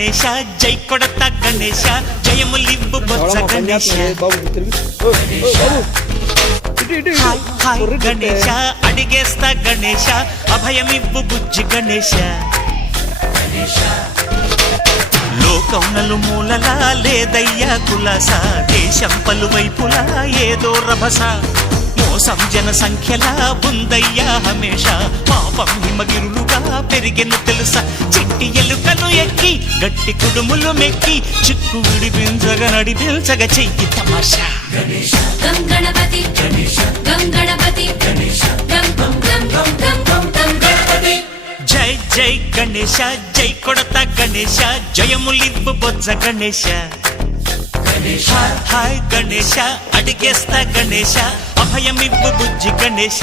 గణేశ జై కొడత గణేశ జయములివ్వు బొజ్జ గణేశ హాయ్ గణేశ అడిగేస్తా గణేశ అభయమివ్వు బుజ్జి గణేశ లోకం నలుమూలలా లేదయ్యా కులాస దేశం పలువైపులా ఏదో రభస మోసం జన సంఖ్యలా ఉందయ్యా హమేష పాపం హిమగిరులుగా పెరిగెను తెలుసా చిట్టి ఎలుకలు ఎక్కి గట్టి కుడుములు మెక్కి చిక్కు విడిపించగ నడిపించగ చెయ్యి తమాషా గణపతి గణపతి జై జై గణేశ జై కొడత గణేశ జయములివ్వు బొజ్జ గణేశ హాయ్ గణేశ అడిగేస్తా గణేశ అభయమివ్వు బుజ్జి గణేశ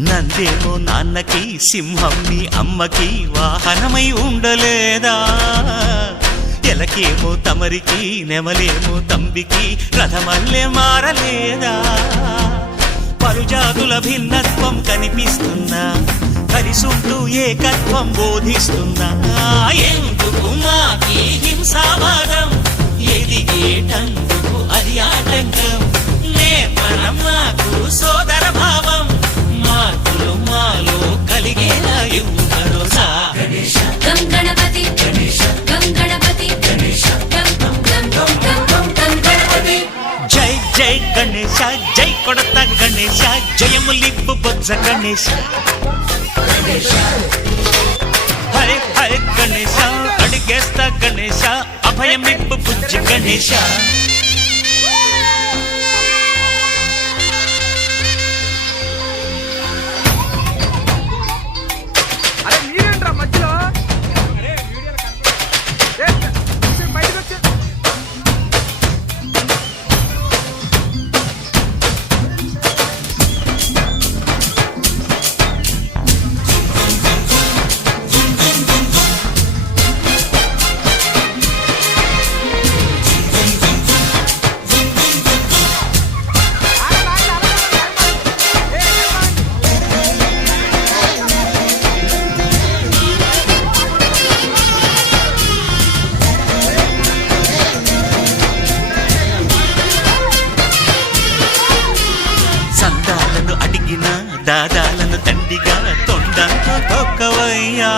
నందేమో నాన్నకి సింహం మీ అమ్మకి వాహనమై ఉండలేదా ఎలకేమో తమరికి నెమలేమో తంబికి రథమల్లే మారలేదా పలుజాతుల భిన్నత్వం కనిపిస్తున్నా కలిసుంటూ ఏకత్వం బోధిస్తున్నా ఎందుకు మాకి హింసావాదం ఎదిగేటందుకు అది ఆటంకం నేపరం మాకు సోదర భావం మార్పులు మాలో కలిగేలా ఇవ్వు భరోసా గణపతి గణపతి జై జై గణేశ జై కొడత గణేశ జయములివ్వు బొజ్జ గణేశ హరే హరే గణేశ అడిగేస్తా గణేశ అభయమివ్వు బుజ్జి గణేశ దాదాలను తండ్రిగా తొండంతో తొక్కవయ్యా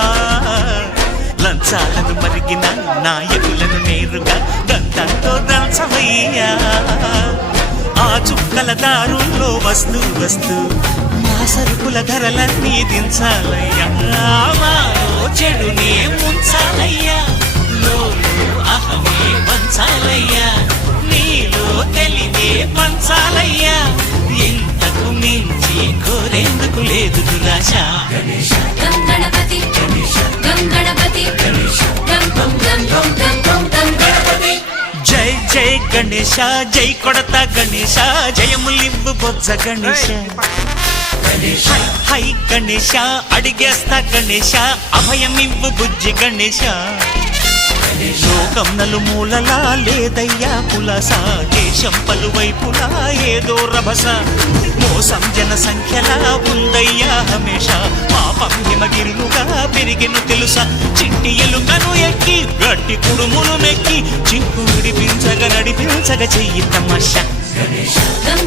లంచాలను మరిగిన నాయకులను నేరుగా దంతంతో దంచవయ్యా ఆ చుక్కల దారుల్లో వస్తూ వస్తూ మా సరుకుల ధరలన్నీ దించాలయ్యా మాలో చెడునే ముంచాలయ్యా లోలో అహమే పంచాలయ్యా నీలో తెలివే పంచాలయ్యా ఇంతకు మించి కోరేందుకు లేదు దురాశ గణపతి గణపతి జై జై గణేశ జై కొడత గణేశ జయములివ్వు బొజ్జ గణేశ హై గణేశ అడిగేస్తా గణేశ అభయమివ్వు బుజ్జి గణేశ లోకం నలుమూలలా లేదయ్యా కులాస దేశం పలువైపులా ఏదో రభస మోసం జన సంఖ్యలా ఉందయ్యా హమేష పాపం హిమగిరులుగా పెరిగెను తెలుసా చిట్టి ఎలుకను ఎక్కి గట్టి కుడుములు మెక్కి చిక్కు విడిపించగ నడిపించగ చెయ్యి తమాషా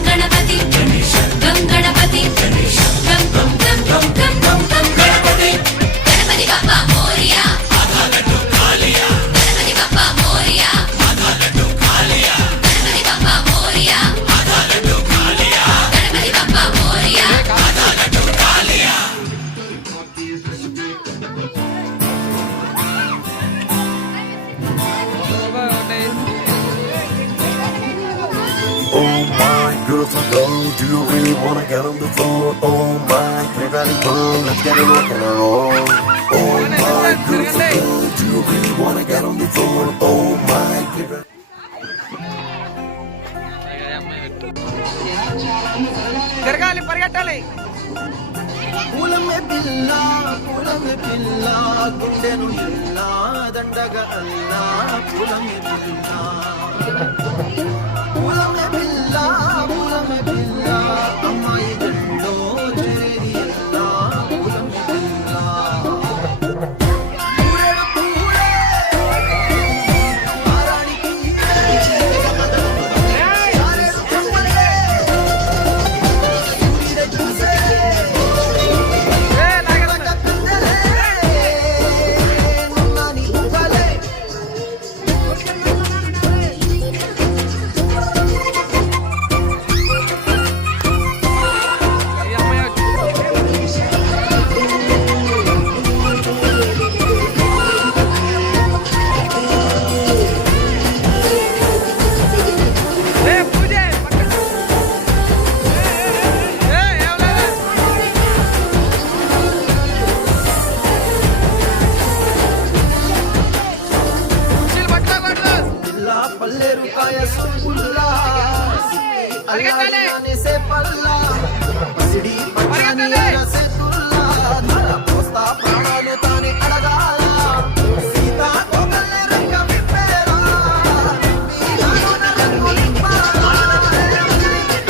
గణపతి గణపతి గణపతి బాబా మోరియా గణపతి బాబా Morya beautiful girl, do you really wanna get on the floor? Oh my, pretty valley girl, let's get it rock and roll. Oh my, beautiful girl, do you really wanna get on the floor? Oh my, pretty valley. తిరగాలి, పరిగెట్టాలి. పూలమే పిల్ల గుండెను పిల్ల దండగ అల్లా పూలమే పిల్ల అమ్మాయి జల్లో చేరేది ఎల్లా పూలమే పిల్ల పూరేడు పూరే ఆరానికి చారేడు చెంపలే సూర్యుడే చూసే పల్లెరుకాయ సుల్లా అల్లానే సే Palla CD పట్టాని సే తుల్లా తల పోస్తా ప్రాణాలు తానే అడగాల సీతా కోగల్లే రంగ విప్పేరా మీరాన రంగులి పారా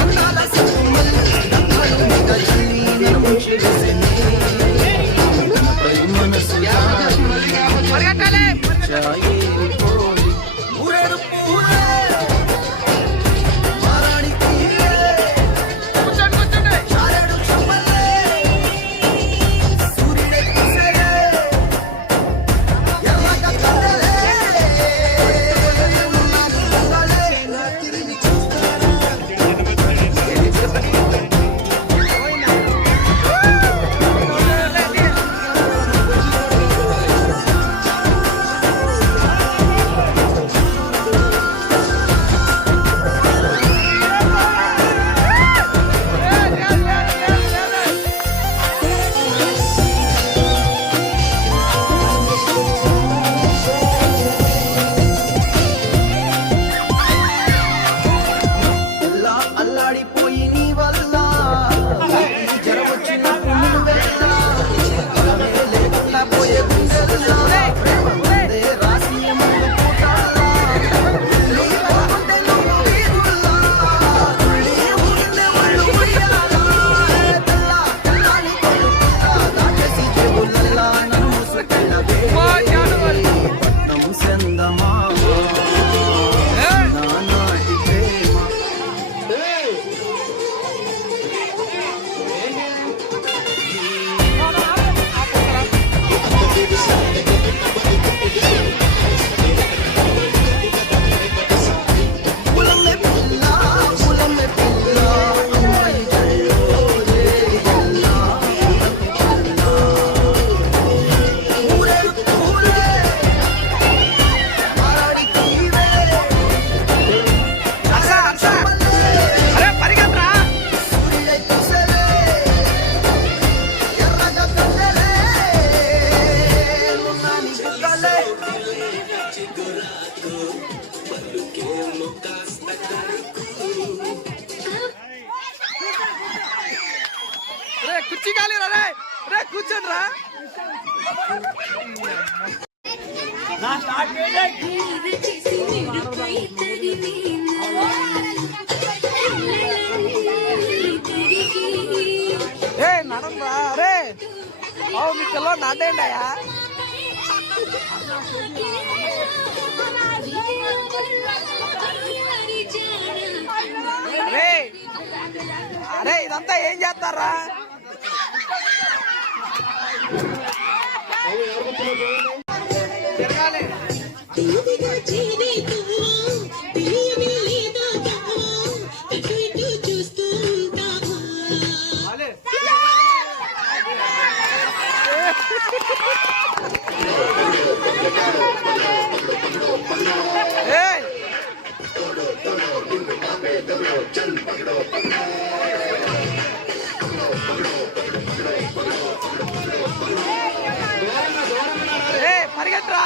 అందాల సిమ్మల్లి దక్కలు గల్లి నేను ముచ్చిసేని పై మనసు పరిగెట్టాలి. చాయి పూరేడు పూరే మారానికి కూర్చోండి. చారేడు చెంపలే సూర్యుడే చూసే ఎర్రగా కళ్ళలే తిరిగి చూస్తారా ఎల్లా అల్లాడిపోయి నీ వల్ల జ్వరం వచ్చిన పువ్వులు వెళ్ళ బలమే లేకుండా పోయే గుండెల్లా ప్రేమ ముందే రాసి ముందు పూటాల్లా నీ పోతే నువ్వు వీరుల్లా తుళ్ళి ఊరినే ఒళ్ళు ఉయ్యాలా తెల్ల తెల్లని కొడు పిల్ల దాచేసి చెవులల్లా నన్ను మూసుకెళ్ళవే పట్నం సెందమామ నానాటి ప్రేమ పూలమే పిల్ల అమ్మాయి జల్లో చేరి ఎల్లా పూరేడు పూరే మారాడికి అరే పరిగెత్తరా. సూర్యుడే చూసేలే ఎర్రగా కళ్ళలే నున్నాని బుగ్గలే రే కుర్చీ ఖాళీ రా. రే కూర్చోండి రా. ఏ నడంరా. రే మీ పిల్ల నాదేండయా. రే అరే ఇదంతా ఏం చేస్తారా. తిరగాలి. ఏయ్ పరిగెట్రా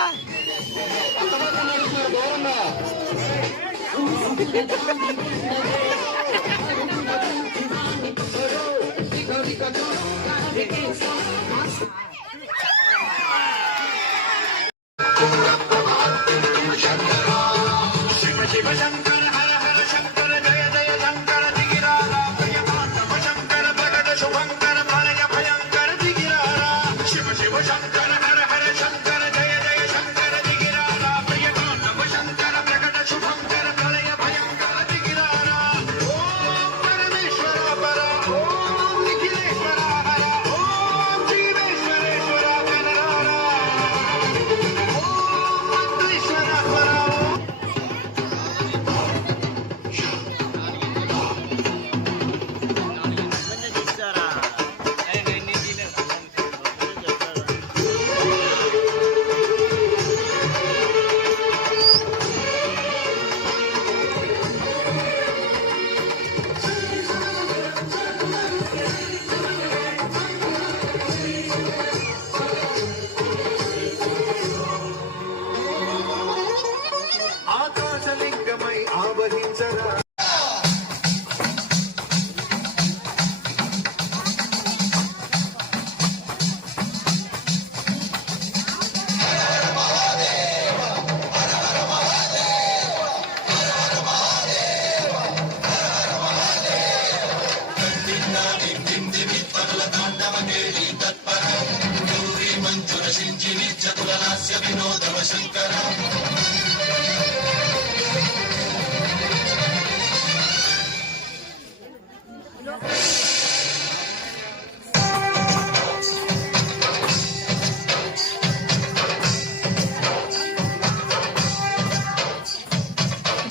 ఆకాశలింగమై ఆవహించరా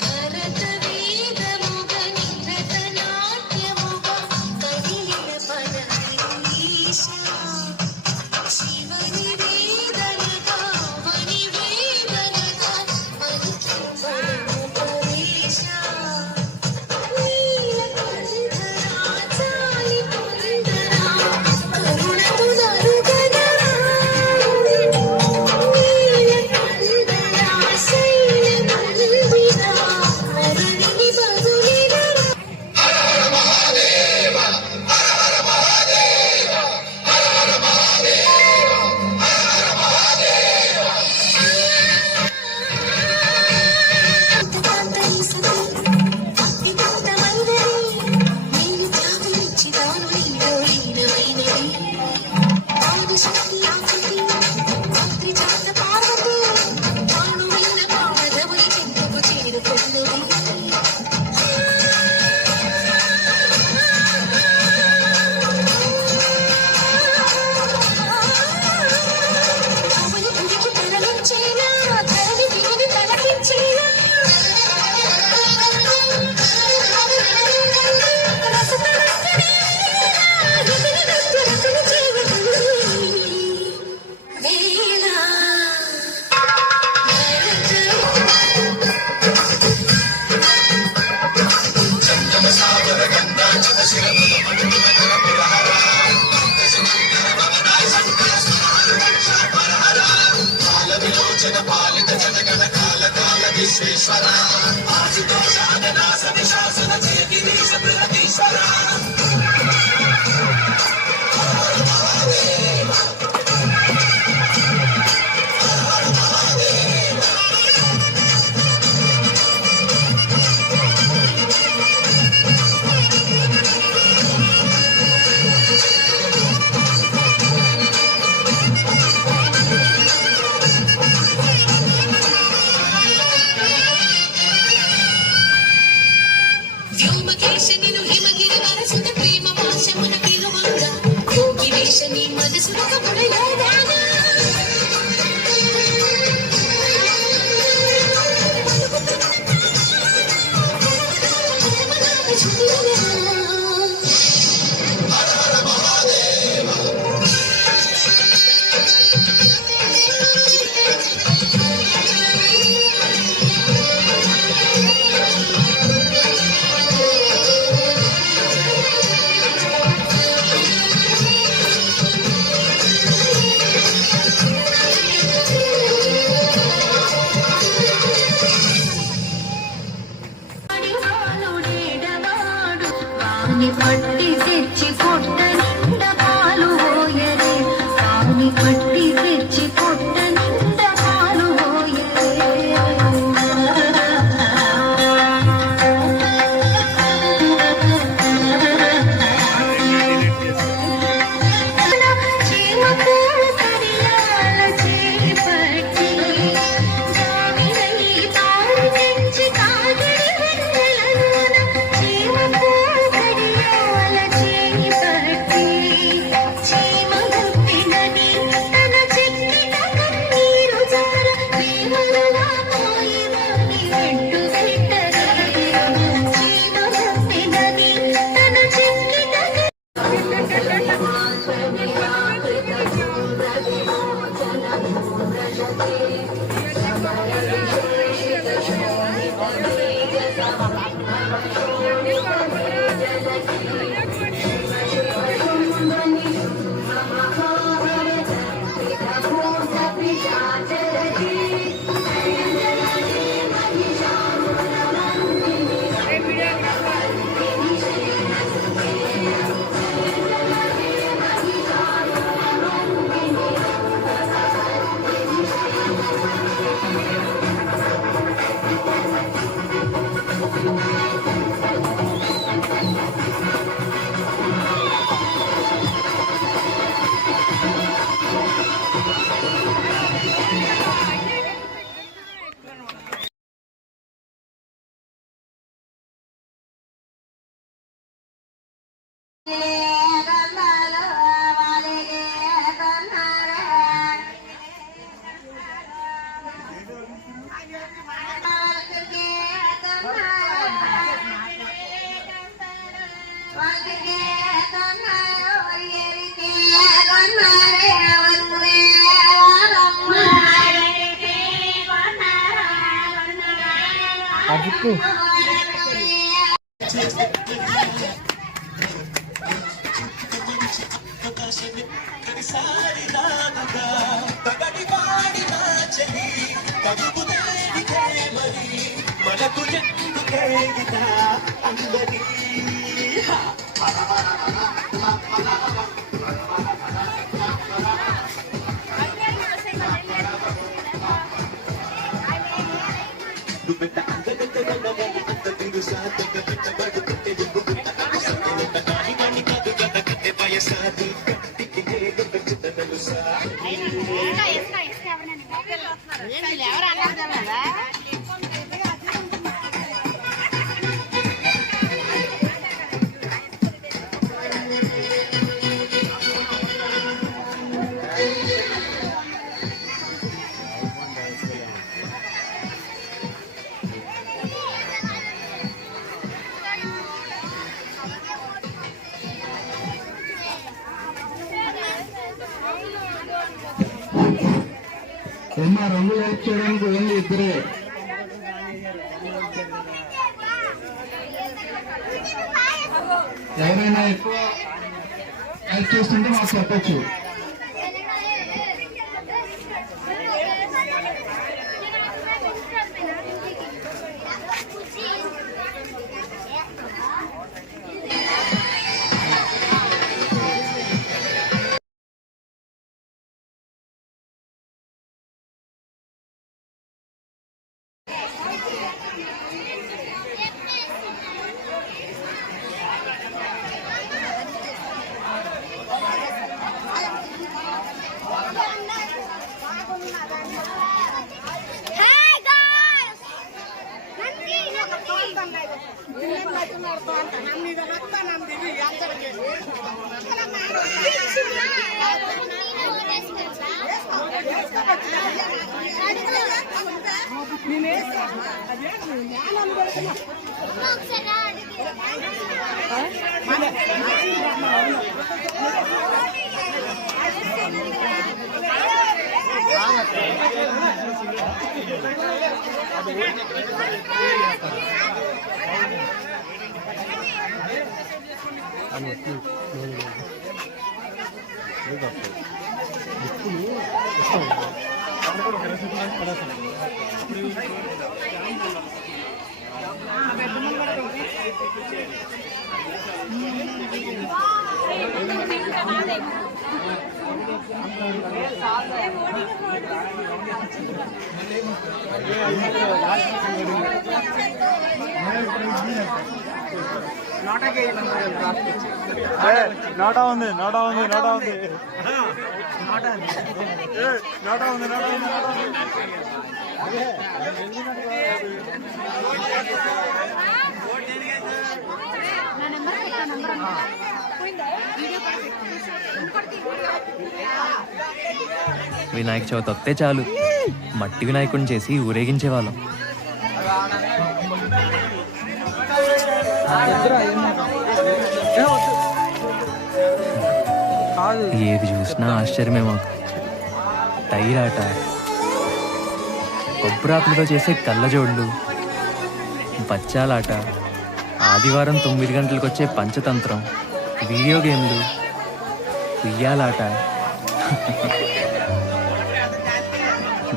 భరత వేదముగ నిరత నాట్యముగ కదిలిన పరమేశా శివని వేదనగా వని వేదనగా పలికి పరమ పరేశా నీలకంఠరా చాలి పురందరా కరుణకు నరుగనరా నీలకంఠరా శైలమందిరా మరణిని బదులిరా పాలుని పట్టి తెచ్చి పొట్ట నిండా పాలు చీమకు కరియాల చేయి పట్టి జామినై తారు తెంచి కాగిడి వెన్నెలలోన చీమకు కరియాల చేయి పట్టి చీమ గుప్పినది తన చెక్కిన కన్నీరు జార ప్రేమలుగా పోయినని వెంటు పెట్టరే చీమ గుప్పినది తన చెక్కిన మనకు ఎందుకే గిదా అందరి ఏమన్నా రంగు హెల్ప్ చేయడానికి ఓన్లీ ఇద్దరే. ఎవరైనా ఎక్కువ హెల్ప్ చేస్తుంటే మాకు చెప్పచ్చు. నోటా ఉంది నోటా ఉంది నోటా ఉంది నోటా ఉంది నోటా ఉంది. వినాయక చవితి వస్తే చాలు మట్టి వినాయకుడిని చేసి ఊరేగించేవాళ్ళం. ఏది చూసినా ఆశ్చర్యమే మాకు. టైర్ ఆట, కొబ్బరాకులతో చేసే కళ్ళజోళ్ళు, బచ్చాలాట, ఆదివారం 9 గంటలకు వచ్చే పంచతంత్రం, వీడియో గేమ్లు, ఉయ్యాలాట,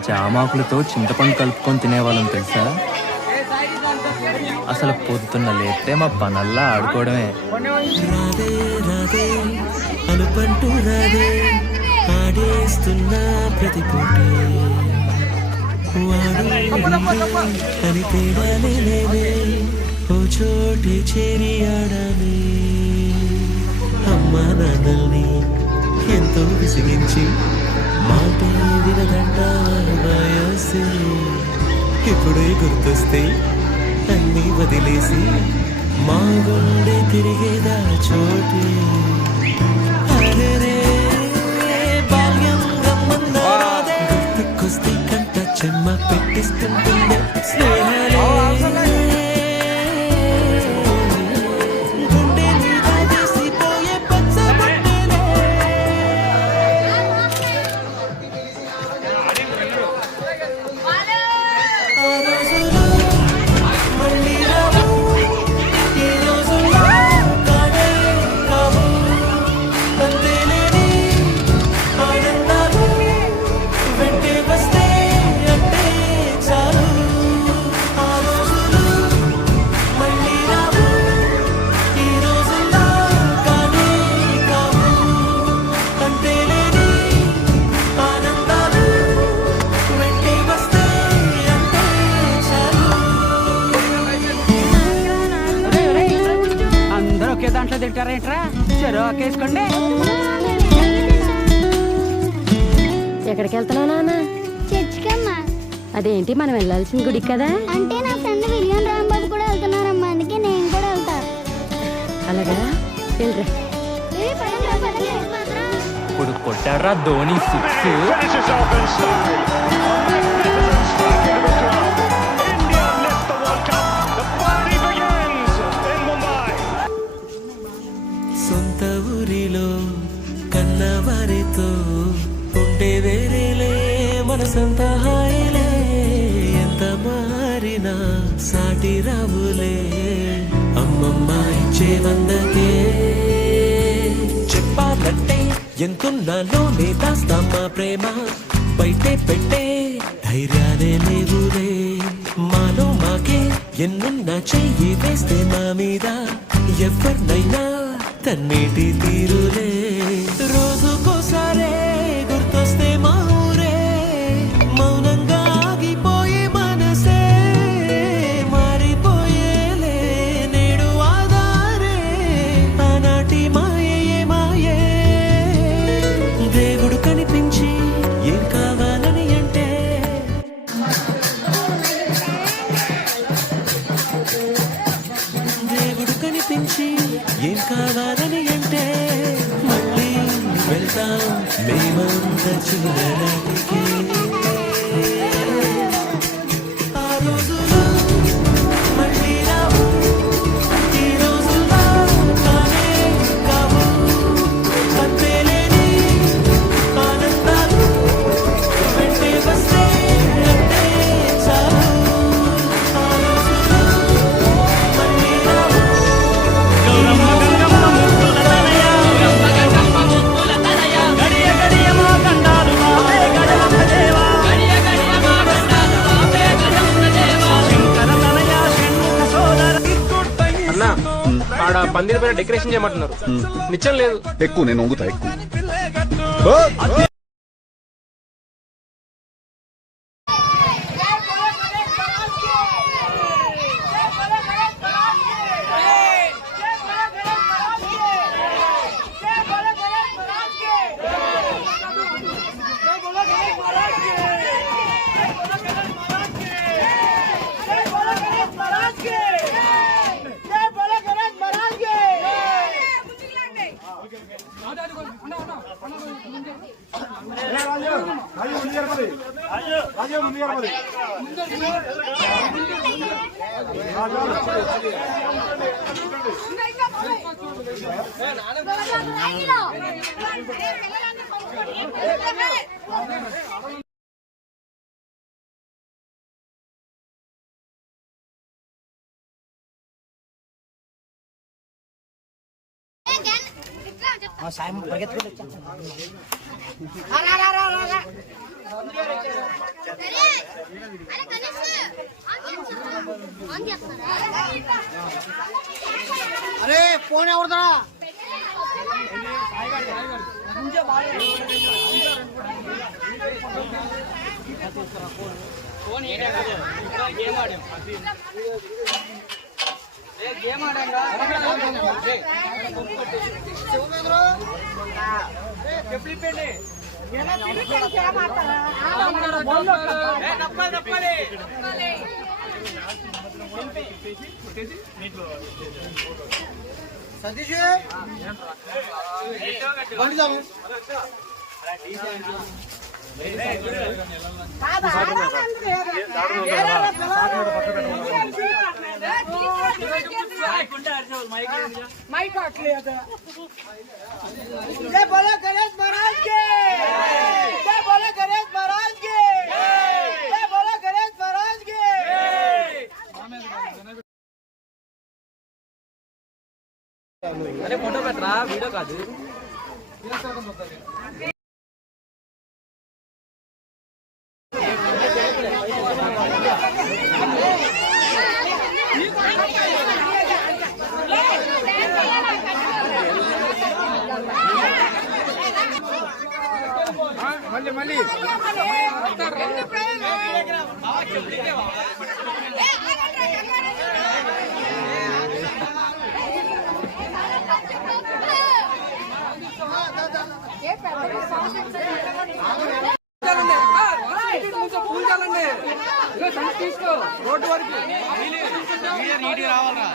జామాకులతో చింతపండు కలుపుకొని తినేవాళ్ళం తెలుసా. అసలు పొద్దున్న లేస్తే మా పనల్లా ఆడుకోవడమే. రాదే రాదే అనుపంటూ రాదే ఆడేస్తున్నా ప్రతి పూటే వాడు అని తేడాలే లేవే ఓ చోటే చేరి ఆడాలి. అమ్మా నాన్నల్ని ఎంతో విసిగించి మాటే వినదంట వయసే ఇప్పుడే గుర్తొస్తే అన్నీ వదిలేసి మా గుండె తిరిగేదా చోటే. అరెరే బాల్యం గమ్మన్నాదే గుర్తుకొస్తే కంట చెమ్మ పెట్టిస్తుంటుండే స్నేహాలే గుండె మీద వేసిపోయే పచ్చబొట్టెలే. ఆ రోజులు మళ్ళీ రావు, ఈ రోజుల్లో కానే కావు. అంతేలేని ఆనందాలు వెంటే వస్తే అంటే చాలు. ఆ రోజులు మళ్ళీ రావు, ఈ రోజుల్లో కానే కావు. అంతేలేని ఆనందాలు వెంటే వస్తే అంటే చాలు. అందరూ ఒకే దాంట్లో తింటారేంట్రా? చెరోకేసుకోండి. ఎక్కడికి వెళ్తున్నావు నాన్న? చర్చికమ్మా. అదేంటి మనం వెళ్ళాల్సిన గుడి కదా? అంటే నా ఫ్రెండ్ విలియం రాంబాబు కూడా వెళ్తున్నారమ్మా, అందుకే నేను కూడా వెళ్తా. అలాగా వెళ్ళరా. ఇప్పుడు కొట్టాడ్రా ధోని 6. సొంత ఊరిలో కన్నవారితో ఉండే వేరేలే మనసంత హాయిలే. ఎంత మారినా సాటి రావులే అమ్మమ్మ ఇచ్చే వందకే. చెప్పాలంటే ఎంతున్నాలోనే దాస్తామా ప్రేమ బయటే పెట్టే ధైర్యాలే లేవులే. మాలో మాకే ఎన్నున్నా చెయ్యి వేస్తే మా మీద ఎవరినైనా తన్నేటి తీరులే. రోజుకోసారే గుర్తొస్తే మా ఊరే మౌనంగా ఆగిపోయే మనసే మారిపోయేలే నేడు ఆధారే ఆనాటి మాయే మాయే. దేవుడు కనిపించి ఏం కావాలని అంటే దేవుడు కనిపించి ఏం కావాలని అంటే మళ్ళీ వెళ్తాం మేమంత చిన్ననాటికి. ఆ రోజులు మళ్ళీ రావు, ఈ రోజుల్లో కానే కావు. అంతేలేని ఆనందాలు వెంటే వస్తే అంటే చాలు. ఆ రోజులు మళ్ళీ రావు. అన్నా ఆడ పందిరి పైన డెకరేషన్ చేయమంటున్నారు. నిచ్చం లేదు. ఎక్కువ నేను వంగుతా ఎక్కువ. అరే ఫోన్ ఎవరిదా ఫోన్ గేమ్ ఆడాం సతీష్ మైక్ అట్లేదు జై బోలో గణేష్ మహారాజ్ కి జై బోలో గణేష్ మహారాజ్ కి జై బోలో గణేష్ మహారాజ్ కి అరే ఫోటో పెట్టరా వీడియో కాదు మళ్ళీ తీసుకో రోడ్డు వరకు రావాలా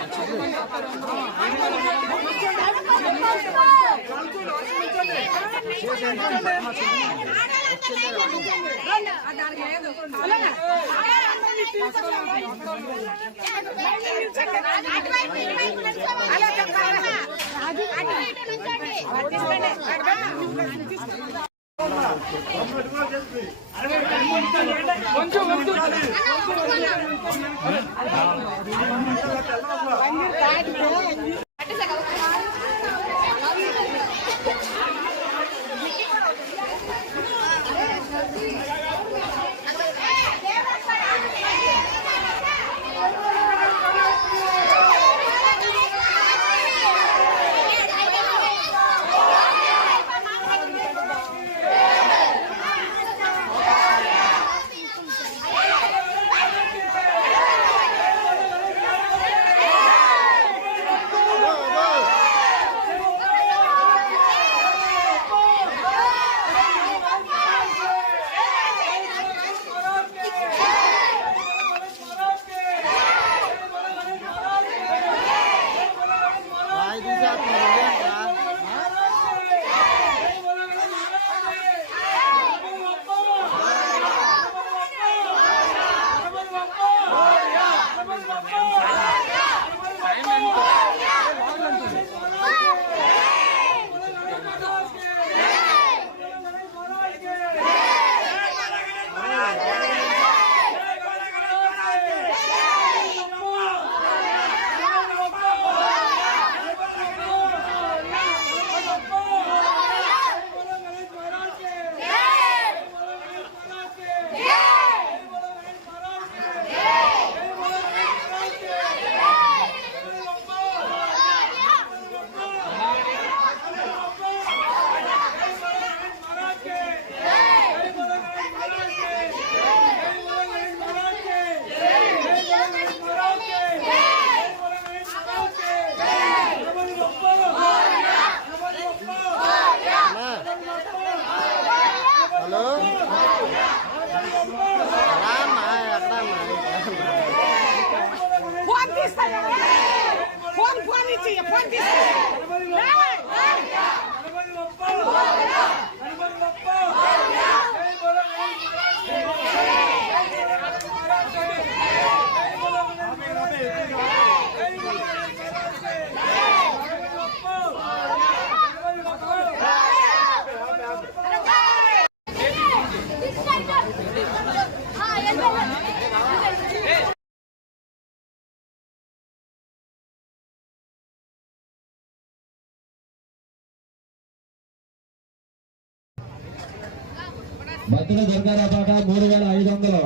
భక్తుల దుర్గారావు పాట 3500.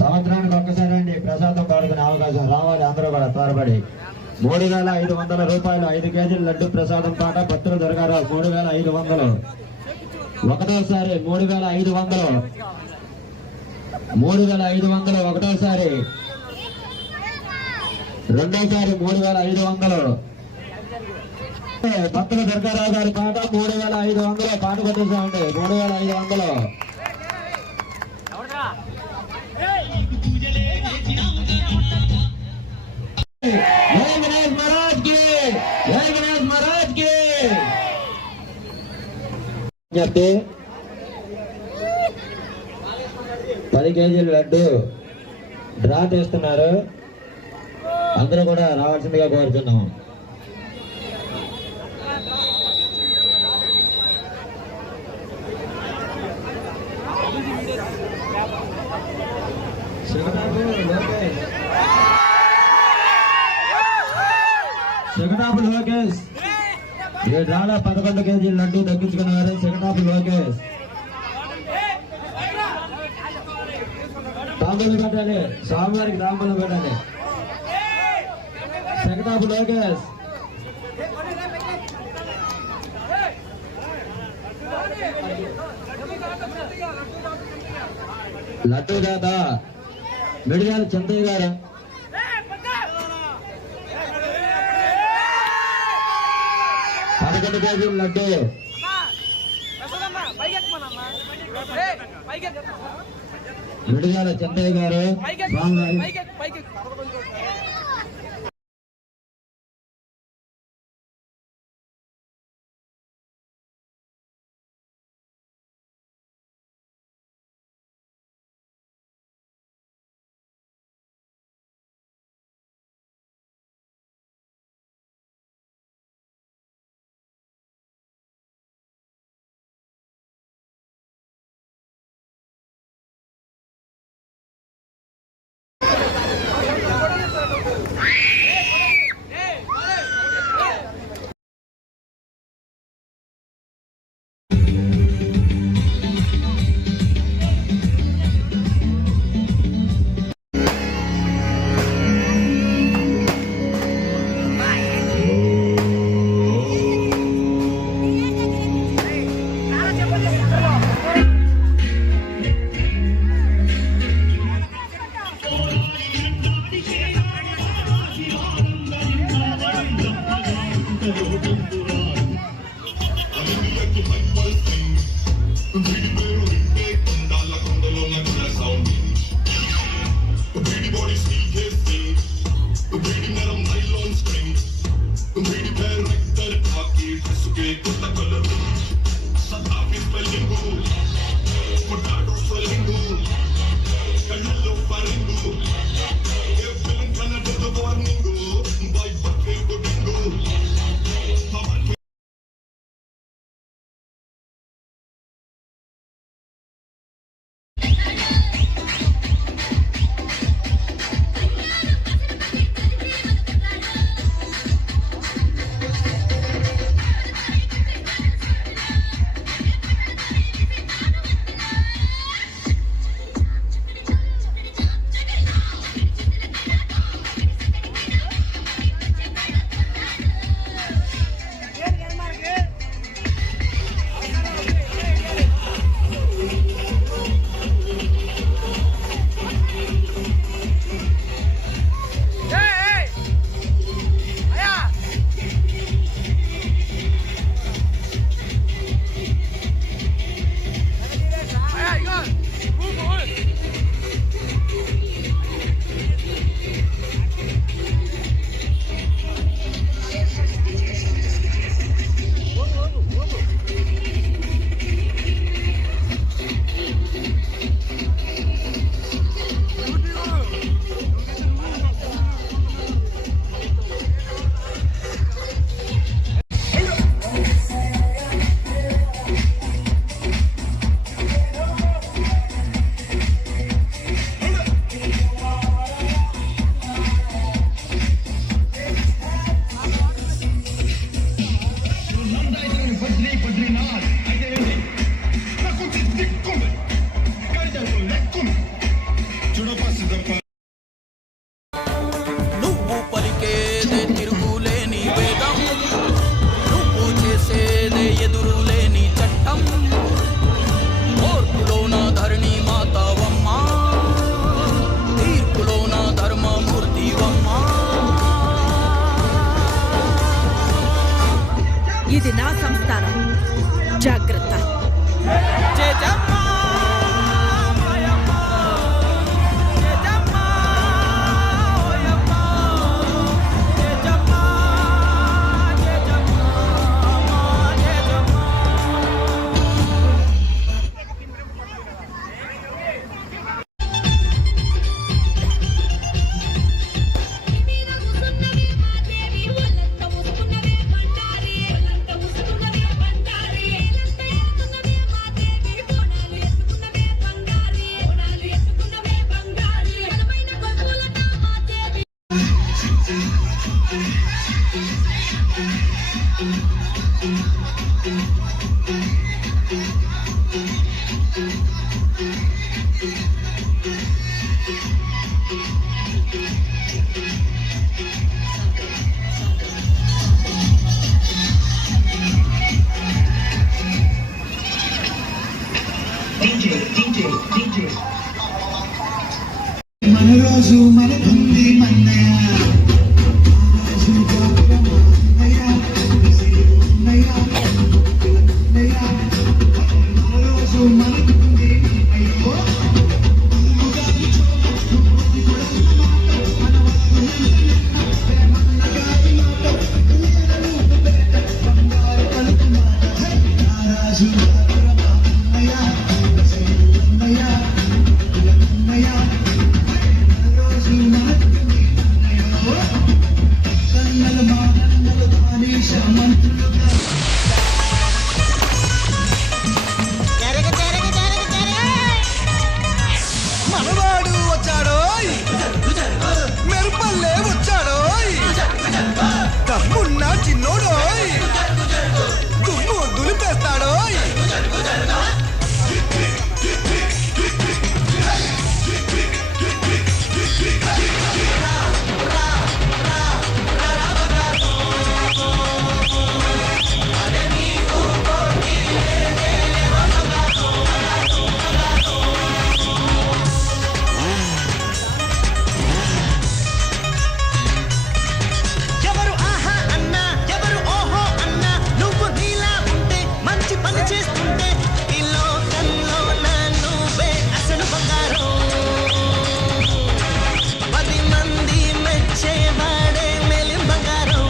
సంవత్సరానికి ఒక్కసారి అండి ప్రసాదం పాడుకునే అవకాశం రావాలి అందరూ కూడా త్వరపడి. 3500 రూపాయలు 5 కేజీల లడ్డు ప్రసాదం పాట భక్తుల దుర్గారావు 3500. ఒకటోసారి 3500, 3500 ఒకటోసారి, రెండోసారి 3500. భక్తుల దుర్గారావు గారి పాట 3500 పాట కొట్టేసామండి. 3500. జై గణేష్ మహారాజ్ కి, జై గణేష్ మహారాజ్ కి. చెప్పి 10 కేజీల లడ్డు డ్రా చేస్తున్నారు. అందరూ కూడా రావాల్సిందిగా కోరుతున్నాం. శకటాపు లోకేష్ ఈ డ్రాలో 11 కేజీల లడ్డు దక్కించుకున్నారు. శకటాపు లోకేష్ తాంబూలు పెట్టాలి, స్వామివారికి తాంబూలు పెట్టాలి. శకటాపు లోకేష్ లడ్డు దాత మిడియాల చంద్రయ్య గారు 11 కేజీల లడ్డు. మిడియాల చంద్రయ్య గారు మన రోజు మనకుంది మన్నయ్య మనవాడు వచ్చాడోయ్ మెరుపల్లే వచ్చాడోయ్ తమ్మున్న చిన్నోడోయ్ దుమ్ము దులిపేస్తాడోయ్ ఎవరు ఆహా అన్నా ఎవరు ఓహో అన్నా నువ్వు నీలా ఉంటే మంచి పని చేస్తుంటే ఈ లోకంలో నువ్వే అసలు బంగారం 10 మంది మెచ్చేవాడే మేలి బంగారం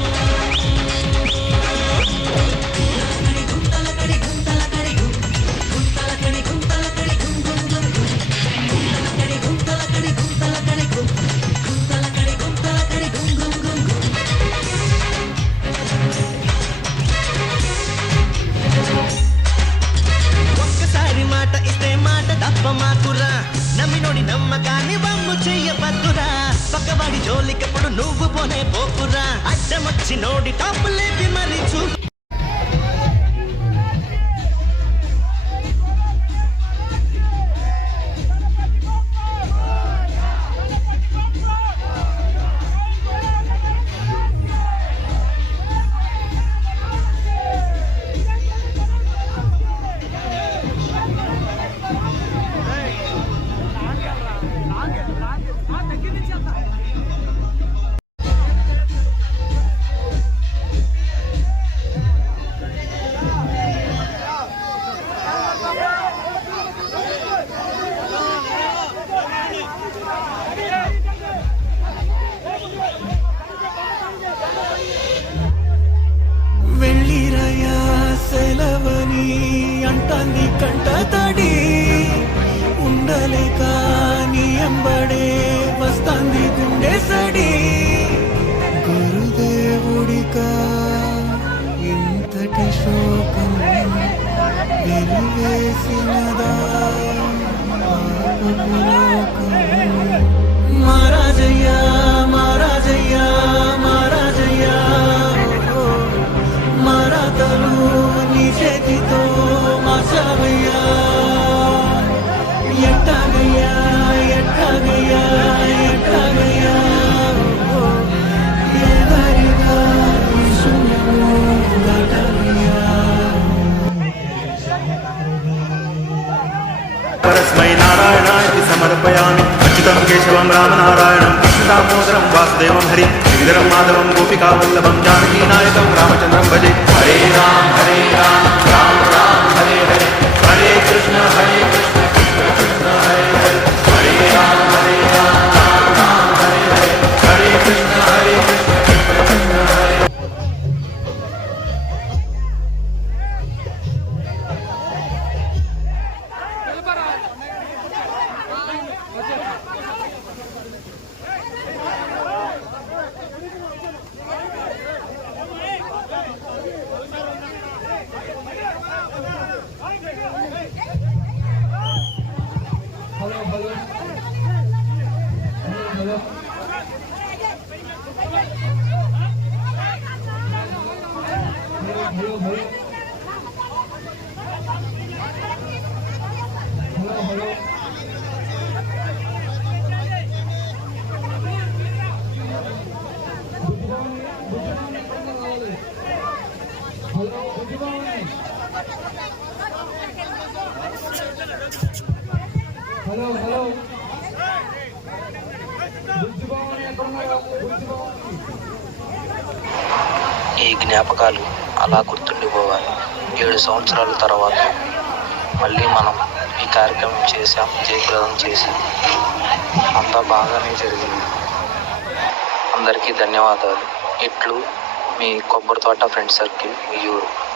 ఒక్కసారి మాట ఇస్తే మాట తప్ప మాకురా నమ్మినోడి నమ్మకాన్ని వమ్ము చెయ్యవద్దురా పక్కవాడి జోలికప్పుడు నువ్వు పోనే పోకురా అడ్డమొచ్చి నోడి టాపులేపి మరి చూ వెళ్ళిరయా సెలవని అంటాంది కంట తడి ఉండలేక నీ ఎంబడే వస్తాంది గుండె సడి గురుదేవుడికా ఇంతటి శోకం వెలివేసినదా పాపపు లోకం మహారాజయ్యా మహారాజయ్యా మహారాజయ్యా మరాతలు నీ చేతితో మాసావయ్యా ఎట్టాగయ్యా ఎట్టాగయ్యా ఎట్టాగయ్యా ఎదారిగా ఈ శూన్యము దాటాగయ్యా परस्मै नारायणाय समर्पयामि अच्युतं केशवं रामनारायणं कृष्णदामोदरं वासुदेवं हरिं श्रीधरं माधवं गोपिकावल्लभं जानकीनायकं रामचन्द्रं भजे हरे राम राम राम हरे हरे हरे कृष्ण हरे कृष्ण कृष्ण कृष्ण हरे हरे हरे राम राम राम हरे हरे हरे कृष्ण हरे कृष्ण कृष्ण कृष्ण हरे హలో హలో బుజ్జిబాబు ఎక్కడున్నాడు? బుజ్జిబాబు ఈ జ్ఞాపకాలు అలా గుర్తుండిపోవాలి. 7 సంవత్సరాల తర్వాత మళ్ళీ మనం ఈ కార్యక్రమం చేసాం, జయప్రదం చేసాం. అంతా బాగానే జరిగింది. అందరికీ ధన్యవాదాలు. ఇట్లు మీ కొబ్బరి తోట ఫ్రెండ్ సర్కిల్, ఉయ్యూరు.